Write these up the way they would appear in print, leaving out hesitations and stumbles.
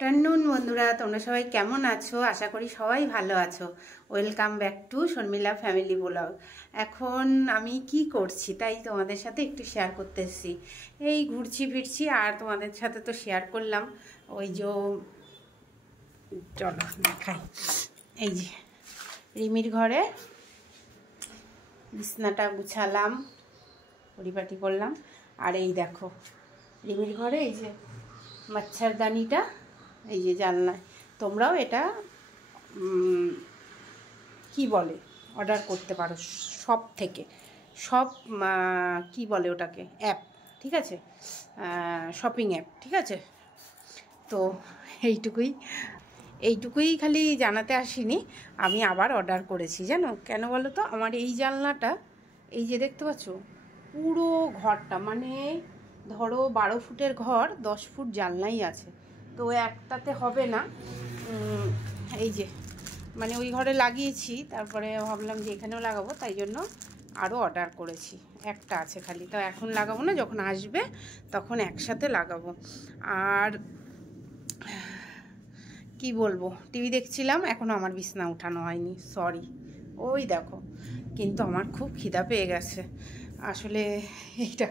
Afternoon বন্ধুরা, তোমরা সবাই কেমন আছো? আশা করি সবাই ভালো আছো। Welcome back to Sharmila family blog. এখন আমি কি করছি তাই তোমাদের সাথে একটু শেয়ার করতে এসেছি। এই ঘুরছি ফিরছি, আর তোমাদের সাথে তো শেয়ার করলাম। ওই যে চলো দেখাই, এই যে রিমির ঘরে বিছনাটা গুছালাম, পরিপাটি করলাম। আর এই দেখো রিমির ঘরে এই যে মচ্ছরদানিটা এই যে জানলায়। তোমরাও এটা কি বলে অর্ডার করতে পারো সব থেকে, সব কি বলে ওটাকে, অ্যাপ, ঠিক আছে, শপিং অ্যাপ, ঠিক আছে। তো এইটুকুই খালি জানাতে আসিনি, আমি আবার অর্ডার করেছি। জানো কেন বলো তো? আমার এই জানলাটা, এই যে দেখতে পাচ্ছ, পুরো ঘরটা, মানে ধরো 12 ফুটের ঘর, 10 ফুট জানলাই আছে, তো একটাতে হবে না। এই যে মানে ওই ঘরে লাগিয়েছি, তারপরে ভাবলাম যে এখানেও লাগাবো, তাই জন্য আরও অর্ডার করেছি। একটা আছে খালি, তো এখন লাগাবো না, যখন আসবে তখন একসাথে লাগাবো। আর কি বলবো, টিভি দেখছিলাম, এখনও আমার বিছনা উঠানো হয়নি, সরি। ওই দেখো, কিন্তু আমার খুব খিদা পেয়ে গেছে আসলে। এইটা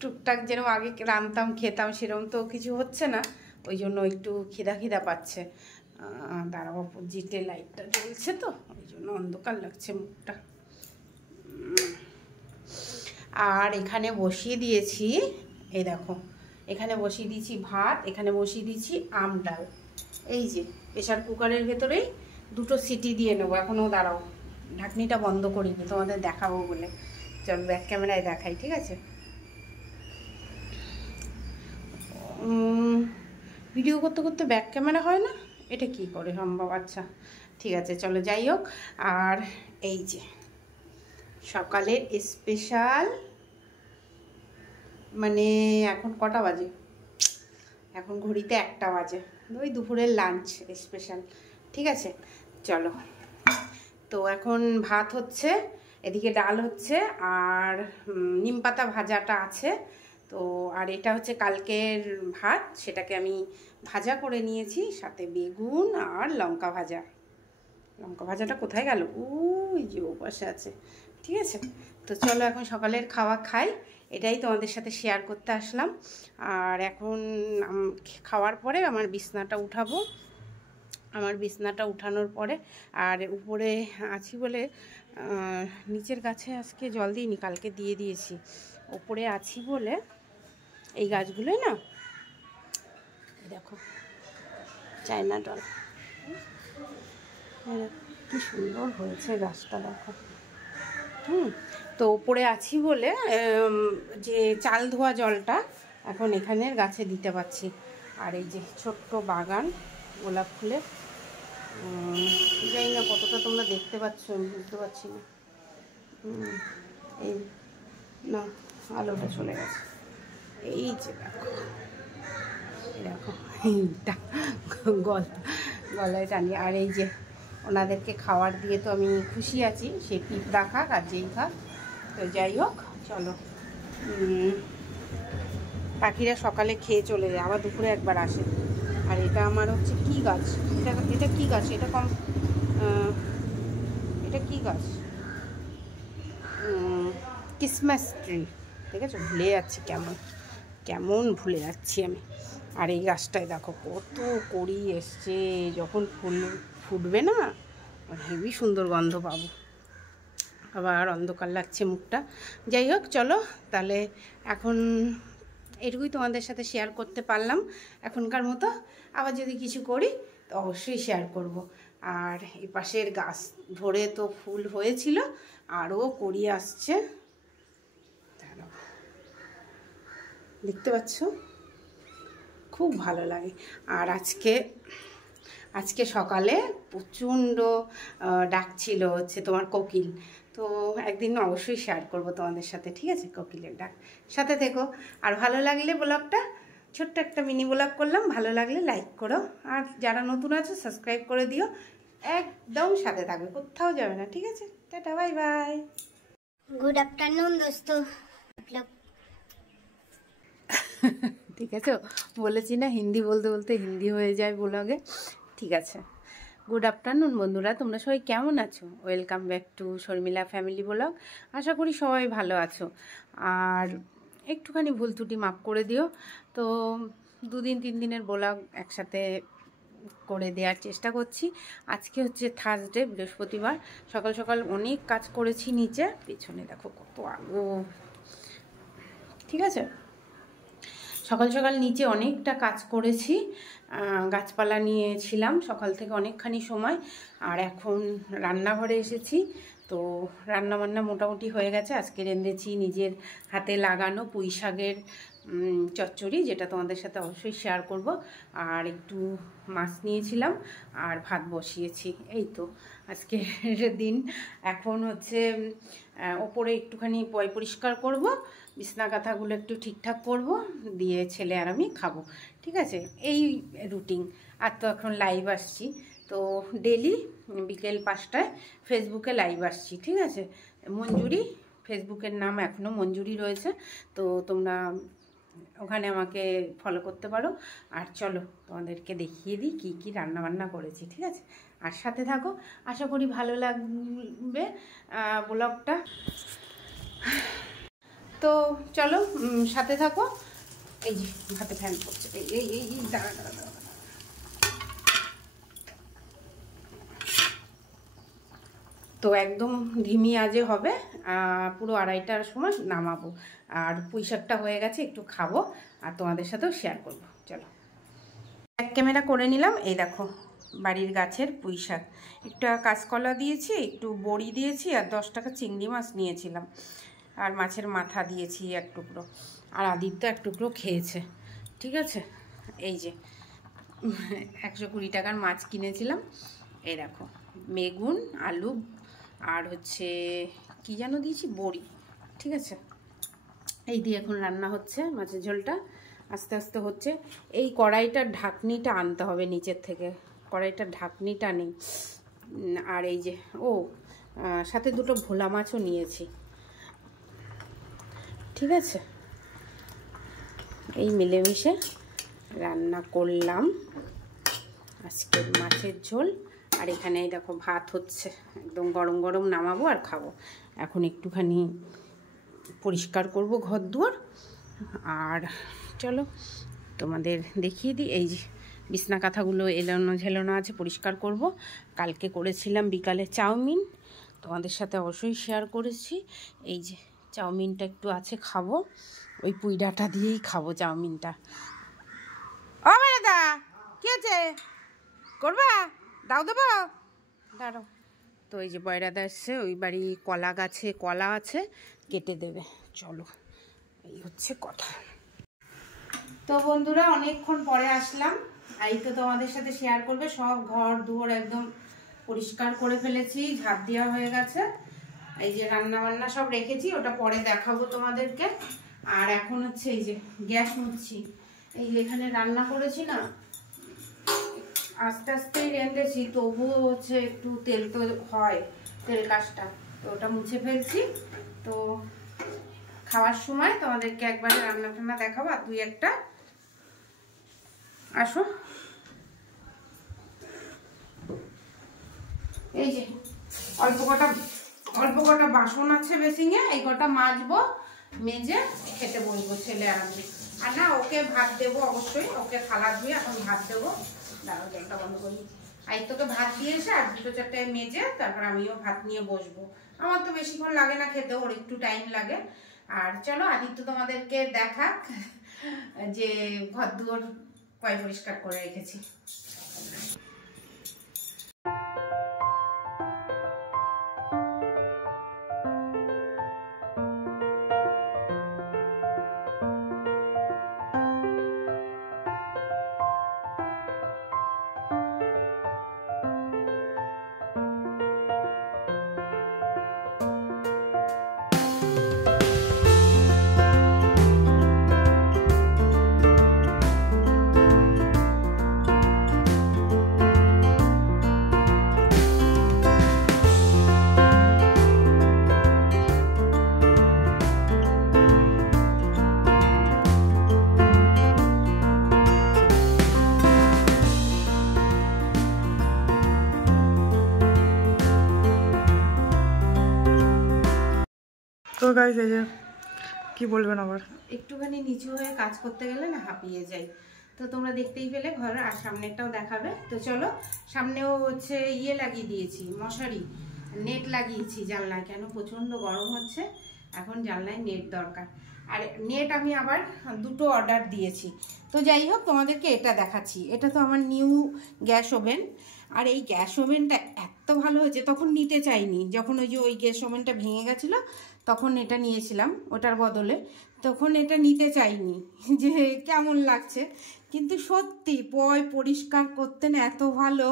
টুকটাক যেরকম আগে রান্তাম খেতাম, সেরকম তো কিছু হচ্ছে না, ওই জন্য একটু খিদা পাচ্ছে। দাঁড়াও, অপোজিটে লাইটটা জ্বলছে তো ওই জন্য অন্ধকার লাগছে মুখটা। আর এখানে বসিয়ে দিয়েছি, এই দেখো, এখানে বসিয়ে দিয়েছি ভাত, এখানে বসিয়ে দিয়েছি আম ডাল। এই যে প্রেশার কুকারের ভেতরেই 2টো সিটি দিয়ে নেবো। এখনও দাঁড়াও, ঢাকনিটা বন্ধ করিনি, তোমাদের দেখাবো বলে। চল ব্যাক ক্যামেরায় দেখাই, ঠিক আছে। ভিডিও করতে করতে ব্যাক ক্যামেরা হয় না, এটা কি করে সম্ভব? আচ্ছা ঠিক আছে, চলো যাই হোক। আর এই যে সকালের স্পেশাল, মানে এখন কটা বাজে? এখন ঘড়িতে 1টা বাজে, ওই দুপুরের লাঞ্চ স্পেশাল, ঠিক আছে। চলো, তো এখন ভাত হচ্ছে, এদিকে ডাল হচ্ছে, আর নিম পাতা ভাজাটা আছে। তো আর এটা হচ্ছে কালকের ভাত, সেটাকে আমি ভাজা করে নিয়েছি, সাথে বেগুন আর লঙ্কা ভাজা। লঙ্কা ভাজাটা কোথায় গেল? ওই যে ও পাশে আছে, ঠিক আছে। তো চলো এখন সকালের খাওয়া খাই, এটাই তোমাদের সাথে শেয়ার করতে আসলাম। আর এখন খাওয়ার পরে আমার বিছনাটা উঠাবো। আমার বিছনাটা উঠানোর পরে, আর উপরে আছি বলে নিচের গাছে আজকে জল দিইনি, কালকে দিয়ে দিয়েছি। উপরে আছি বলে এই গাছগুলোই না, দেখো চায়না ডল, কি সুন্দর হয়েছে গাছটা, দেখো। তো উপরে আছি বলে যে চাল ধোয়া জলটা এখন এখানের গাছে দিতে পারছি। আর এই যে ছোট্ট বাগান গোলাপ ফুলের, জানি না কতটা তোমরা দেখতে পাচ্ছ, আমি বুঝতে পারছি না। এই না, আলোটা চলে গেছে। এই যে দেখো, দেখো এইটা গলায় টানি। আর এই যে ওনাদেরকে খাবার দিয়ে তো আমি খুশি আছি, সে পিঁপড়া খাক আর যেই খাক। তো যাই হোক, চলো। পাখিরা সকালে খেয়ে চলে যায়, আবার দুপুরে একবার আসে। আর এটা আমার হচ্ছে কি গাছ, এটা কি গাছ, এটা এটা কি গাছ? ক্রিসমাস ট্রি, ঠিক আছে। ভুলে যাচ্ছি, কেমন ভুলে যাচ্ছি আমি। আর এই গাছটায় দেখো কত কড়ি এসছে, যখন ফুল ফুটবে না হেবি সুন্দর গন্ধ পাবো। আবার অন্ধকার লাগছে মুখটা। যাই হোক, চলো তাহলে এখন এটুকুই তোমাদের সাথে শেয়ার করতে পারলাম এখনকার মতো। আবার যদি কিছু করি তো অবশ্যই শেয়ার করব। আর এই পাশের গাছ ধরে তো ফুল হয়েছিল, আরও কড়ি আসছে, দেখতে পাচ্ছ, খুব ভালো লাগে। আর আজকে সকালে প্রচণ্ড ডাকছিল হচ্ছে তোমার কোকিল, তো একদিন অবশ্যই শেয়ার করব তোমাদের সাথে, ঠিক আছে, কোকিলের ডাক। সাথে থেকো। আর ভালো লাগলে ব্লগটা, ছোট্ট একটা মিনি ব্লগ করলাম, ভালো লাগলে লাইক করো, আর যারা নতুন আছে সাবস্ক্রাইব করে দিও। একদম সাথে থাকবে, কোথাও যাবে না, ঠিক আছে। Tata, bye bye, good afternoon दोस्तों। ঠিক আছে, বলেছি না হিন্দি বলতে বলতে হিন্দি হয়ে যায় ব্লগে। ঠিক আছে, গুড আফটারনুন বন্ধুরা, তোমরা সবাই কেমন আছো? Welcome back to Sharmila family blog. আশা করি সবাই ভালো আছো। আর একটুখানি ভুল ত্রুটি মাফ করে দিও। তো 2 দিন 3 দিনের ব্লগ একসাথে করে দেওয়ার চেষ্টা করছি। আজকে হচ্ছে থার্সডে, বৃহস্পতিবার। সকাল সকাল অনেক কাজ করেছি নিচে, পিছনে দেখো কত আলো। ঠিক আছে, সকাল সকাল নিচে অনেকটা কাজ করেছি, গাছপালা নিয়েছিলাম সকাল থেকে অনেকখানি সময়। আর এখন রান্নাঘরে এসেছি, তো রান্নাবান্না মোটামুটি হয়ে গেছে। আজকে রেঁধেছি নিজের হাতে লাগানো পুঁই শাকের চচ্চড়ি, যেটা তোমাদের সাথে অবশ্যই শেয়ার করব। আর একটু মাছ নিয়েছিলাম আর ভাত বসিয়েছি। এই তো আজকের দিন। এখন হচ্ছে ওপরে একটুখানি পরিষ্কার করব, বিছনা কাঁথাগুলো একটু ঠিকঠাক করব, দিয়ে ছেলে আর আমি খাবো। ঠিক আছে, এই রুটিন। আর তো এখন লাইভ আসছি, তো ডেলি বিকেল 5টায় ফেসবুকে লাইভ আসছি। ঠিক আছে, মঞ্জুরি, ফেসবুকের নাম এখনও মঞ্জুরি রয়েছে, তো তোমরা ওখানে আমাকে ফলো করতে পারো। আর চলো তোমাদেরকে দেখিয়ে দিই কী কী রান্নাবান্না করেছি। ঠিক আছে, আর সাথে থাকো, আশা করি ভালো লাগবে ব্লগটা। তো চলো সাথে থাকো। এই যে হাতে ফ্যান পড়ছে, এই এই দাঁড়া দাঁড়া দাঁড়া। তো একদম ধিমি আজে হবে, পুরো 2:30টার সময় নামাবো। আর পুঁই শাকটা হয়ে গেছে, একটু খাবো আর তোমাদের সাথেও শেয়ার করব। চলো, এক ক্যামেরা করে নিলাম। এই দেখো বাড়ির গাছের পুঁই শাক, একটু কাঁচকলা দিয়েছি, একটু বড়ি দিয়েছি, আর 10 টাকা চিংড়ি মাছ নিয়েছিলাম, আর মাছের মাথা দিয়েছি 1 টুকরো, আর আদিত্য 1 টুকরো খেয়েছে। ঠিক আছে, এই যে 120 টাকার মাছ কিনেছিলাম। এই দেখো বেগুন, আলু, আর হচ্ছে কি যেন দিয়েছি, বড়ি। ঠিক আছে, এই দিয়ে এখন রান্না হচ্ছে মাছের ঝোলটা, আস্তে আস্তে হচ্ছে। এই কড়াইটার ঢাকনিটা আনতে হবে নিচের থেকে, কড়াইটার ঢাকনিটা নেই। আর এই যে সাথে 2টো ভোলা মাছও নিয়েছি। ঠিক আছে, এই মিলেমিশে রান্না করলাম আজকের মাছের ঝোল। আর এখানে দেখো ভাত হচ্ছে, একদম গরম গরম নামাবো আর খাবো। এখন একটুখানি পরিষ্কার করব ঘর দুয়ার। আর চলো তোমাদের দেখিয়ে দিই, এই যে বিছনা কাঁথাগুলো এলোনো ঝেলোনো আছে, পরিষ্কার করব। কালকে করেছিলাম বিকালে চাউমিন, তোমাদের সাথে অবশ্যই শেয়ার করেছি। এই যে চাউমিনটা একটু আছে, খাবো ওই পুঁই ডাঁটা দিয়েই খাবো চাউমিনটা। ও দাদা কি আছে করবা, দাও দেবো, দাঁড়াও। তো এই যে বয়রাদা এসছে, ওই বাড়ি কলা গাছে কলা আছে, কেটে দেবে। চলো, এই হচ্ছে কথা। তো বন্ধুরা অনেকক্ষণ পরে আসলাম, এই তো তোমাদের সাথে শেয়ার করবে। সব ঘর দুয়ার একদম পরিষ্কার করে ফেলেছি, ঝাঁপ দেওয়া হয়ে গেছে। এই যে রান্না বান্না সব রেখেছি, ওটা পরে দেখাবো তোমাদেরকে। আর এখন হচ্ছে এই যে গ্যাস মুছছি। এই যে এখানে রান্না করেছি না, আস্তে আস্তেই রেঁধেছি, তবুও হচ্ছে একটু তেল তো হয়, তেল কাজটা, তো ওটা মুছে ফেলছি। তো খাওয়ার সময় তোমাদেরকে একবারে রান্না টান্না দেখাবো। আর 2-1টা আসো। এই যে অল্প কটা বাসন আছে বেসিংয়ে, এই কটা মাজবো, মেজে খেতে বলবো ছেলে আর আমি। আর না, ওকে ভাত দেবো অবশ্যই, ওকে থালা ধুয়ে এখন ভাত দেবো। দাঁড়াও জলটা বন্ধ করি। আদিত্যকে ভাত দিয়ে এসে আর 2-4টে মেজে তারপর আমিও ভাত নিয়ে বসবো। আমার তো বেশিক্ষণ লাগে না খেতে, ওর একটু টাইম লাগে। আর চলো আদিত্য তোমাদেরকে দেখাক যে ঘর দুয়ার পরিষ্কার করে রেখেছি। তো গাইস এই যে কি বলবেন আবার, একটুখানি নিচু হয়ে কাজ করতে গেলে না হাঁপিয়ে যাই। তো তোমরা দেখতেই পেলে ঘরে, আর সামনেরটাও দেখাবে। তো চলো, সামনেও হচ্ছে ইয়ে লাগিয়ে দিয়েছি, মশারি নেট লাগিয়েছি জানলায়, কেন প্রচণ্ড গরম হচ্ছে, এখন জানলায় নেট দরকার। আর নেট আমি আবার দুটো অর্ডার দিয়েছি। তো যাই হোক, তোমাদেরকে এটা দেখাচ্ছি। এটা তো আমার নিউ গ্যাস ওভেন, আর এই গ্যাস ওভেনটা এত ভালো হয়েছে, তখন নিতে চাইনি, যখন ওই যে ওই গ্যাস ওভেনটা ভেঙে গেছিলো তখন এটা নিয়েছিলাম ওটার বদলে, তখন এটা নিতে চাইনি যে কেমন লাগছে, কিন্তু সত্যি পরিষ্কার করতে না এত ভালো,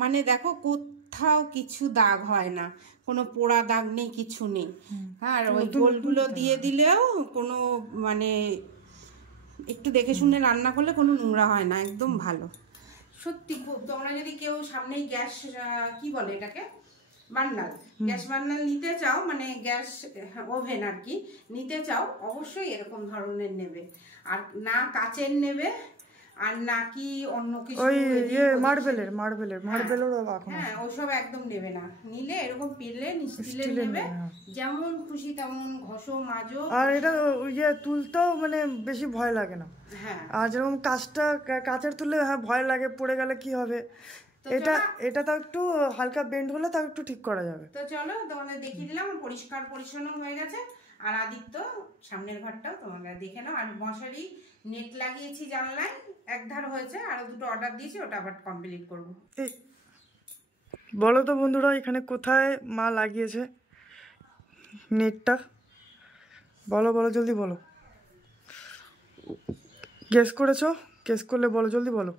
মানে দেখো কোথাও কিছু দাগ হয় না, কোনো পোড়া দাগ নেই, কিছু নেই। আর ওই গোলগুলো দিয়ে দিলেও কোনো মানে একটু দেখে শুনে রান্না করলে কোনো নোংরা হয় না, একদম ভালো সত্যি খুব। তোমরা যদি কেউ সামনেই গ্যাস কি বলে এটাকে, বার্নার, গ্যাস বার্নার নিতে চাও, মানে গ্যাস ওভেন আর কি নিতে চাও, অবশ্যই এরকম ধরনের নেবে, আর না কাচের নেবে, আর নাকি অন্য কিছু ওই মার্বেলের হ্যাঁ ওসব একদম নেবে না, নিলে এরকম স্টিলের নেবে, যেমন খুশি তেমন ঘষো মাজো। আর এটা ইয়ে তুলতেও মানে বেশি ভয় লাগে না। হ্যাঁ, আর যেরকম কাচের তুললে হ্যাঁ ভয় লাগে পড়ে গেলে কি হবে, এটা তাও একটু হালকা বেন্ড হলে তাও একটু ঠিক করা যাবে। তো চলো তোমাদের দেখিয়ে দিলাম, পরিষ্কার পরিচ্ছন্ন হয়ে গেছে। আর আদিত্য সামনের ঘরটাও তোমরা দেখে নাও। আর মশারি নেট লাগিয়েছি জানলায়, এক ধার হয়েছে, আরো দুটো অর্ডার দিয়েছি, ওটা আবার কমপ্লিট করবো। বলো তো বন্ধুরা, এখানে কোথায় মা লাগিয়েছে নেটটা? বলো জলদি বলো। গেস করেছো? গেস করলে বলো, জলদি বলো,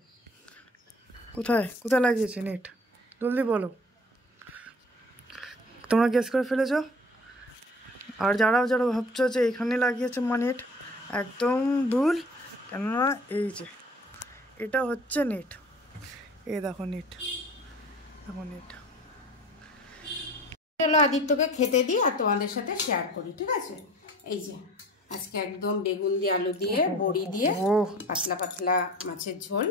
কোথায় লাগিয়েছে নেট, জলদি বলো। তোমরা গেস করে ফেলেছো? আর যারা ভাবছো যে এখানে লাগিয়েছে মা নেট, একদম ভুল। কেননা এই যে এটা হচ্ছে নেট, এই দেখো নেট। চলো আদিত্যকে খেতে দিই আর তোমাদের সাথে শেয়ার করি, ঠিক আছে? এই যে আজকে একদম বেগুন দিয়ে আলু দিয়ে বড়ি দিয়ে পাতলা পাতলা মাছের ঝোল,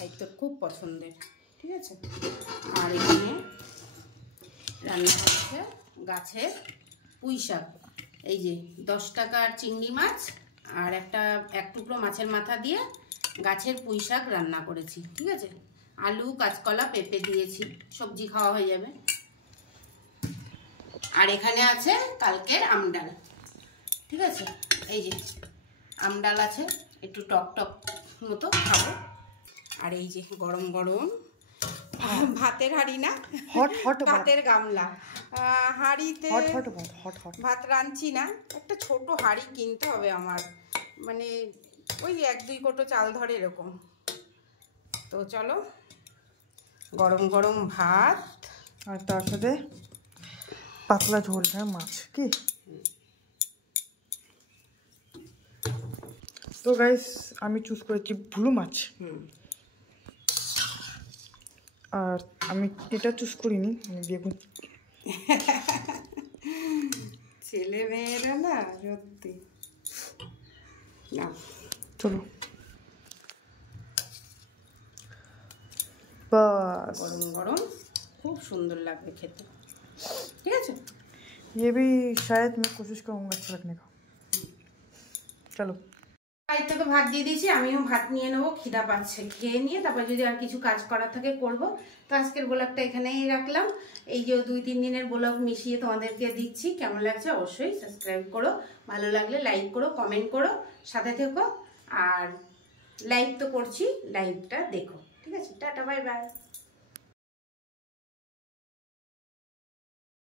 আদিত্যর খুব পছন্দের, ঠিক আছে? আর এখানে রান্না হচ্ছে গাছের পুঁই শাক, এই যে 10 টাকার চিংড়ি মাছ আর এক টুকরো মাছের মাথা দিয়ে গাছের পুঁই শাক রান্না করেছি, ঠিক আছে? আলু, কাঁচকলা, পেঁপে দিয়েছি, সবজি খাওয়া হয়ে যাবে। আর এখানে আছে কালকের আমডাল, ঠিক আছে? এই যে আমডাল আছে, একটু টক মতো খাবো। আর এই যে গরম গরম ভাতের হাঁড়ি না, ভাতের গামলা, হাঁড়িতে ভাত রাঁধছি না, একটা ছোট হাঁড়ি কিনতে হবে আমার, মানে ওই 1-2 কোটো চাল ধরে এরকম। তো চলো, গরম গরম ভাত আর তার সাথে পাতলা ঝোল, হ্যাঁ মাছ কি। তো গাইস আমি চুজ করেছি ভুলু মাছ, আর আমি এটা চুজ করিনি, আমি বেগুন। ছেলে মেয়েরা না সত্যি না। চলো বাস, গরম গরম খুব সুন্দর লাগবে খেতে, ঠিক আছে? ये भी शायद मैं कोशिश करूँगा अच्छा रखने का। चलो বাড়িতে তো ভাত দিয়ে দিয়েছি, আমিও ভাত নিয়ে নেবো, খিদা পাচ্ছে, খেয়ে নিয়ে তারপর যদি আর কিছু কাজ করা থাকে করব। তো আজকের ব্লগটা এখানেই রাখলাম। এই যে 2-3 দিনের ব্লগ মিশিয়ে তোমাদেরকে দিচ্ছি, কেমন লাগছে অবশ্যই সাবস্ক্রাইব করো, ভালো লাগলে লাইক করো, কমেন্ট করো, সাথে থেকো। আর লাইভ তো করছি, লাইভটা দেখো, ঠিক আছে? Tata, bye bye.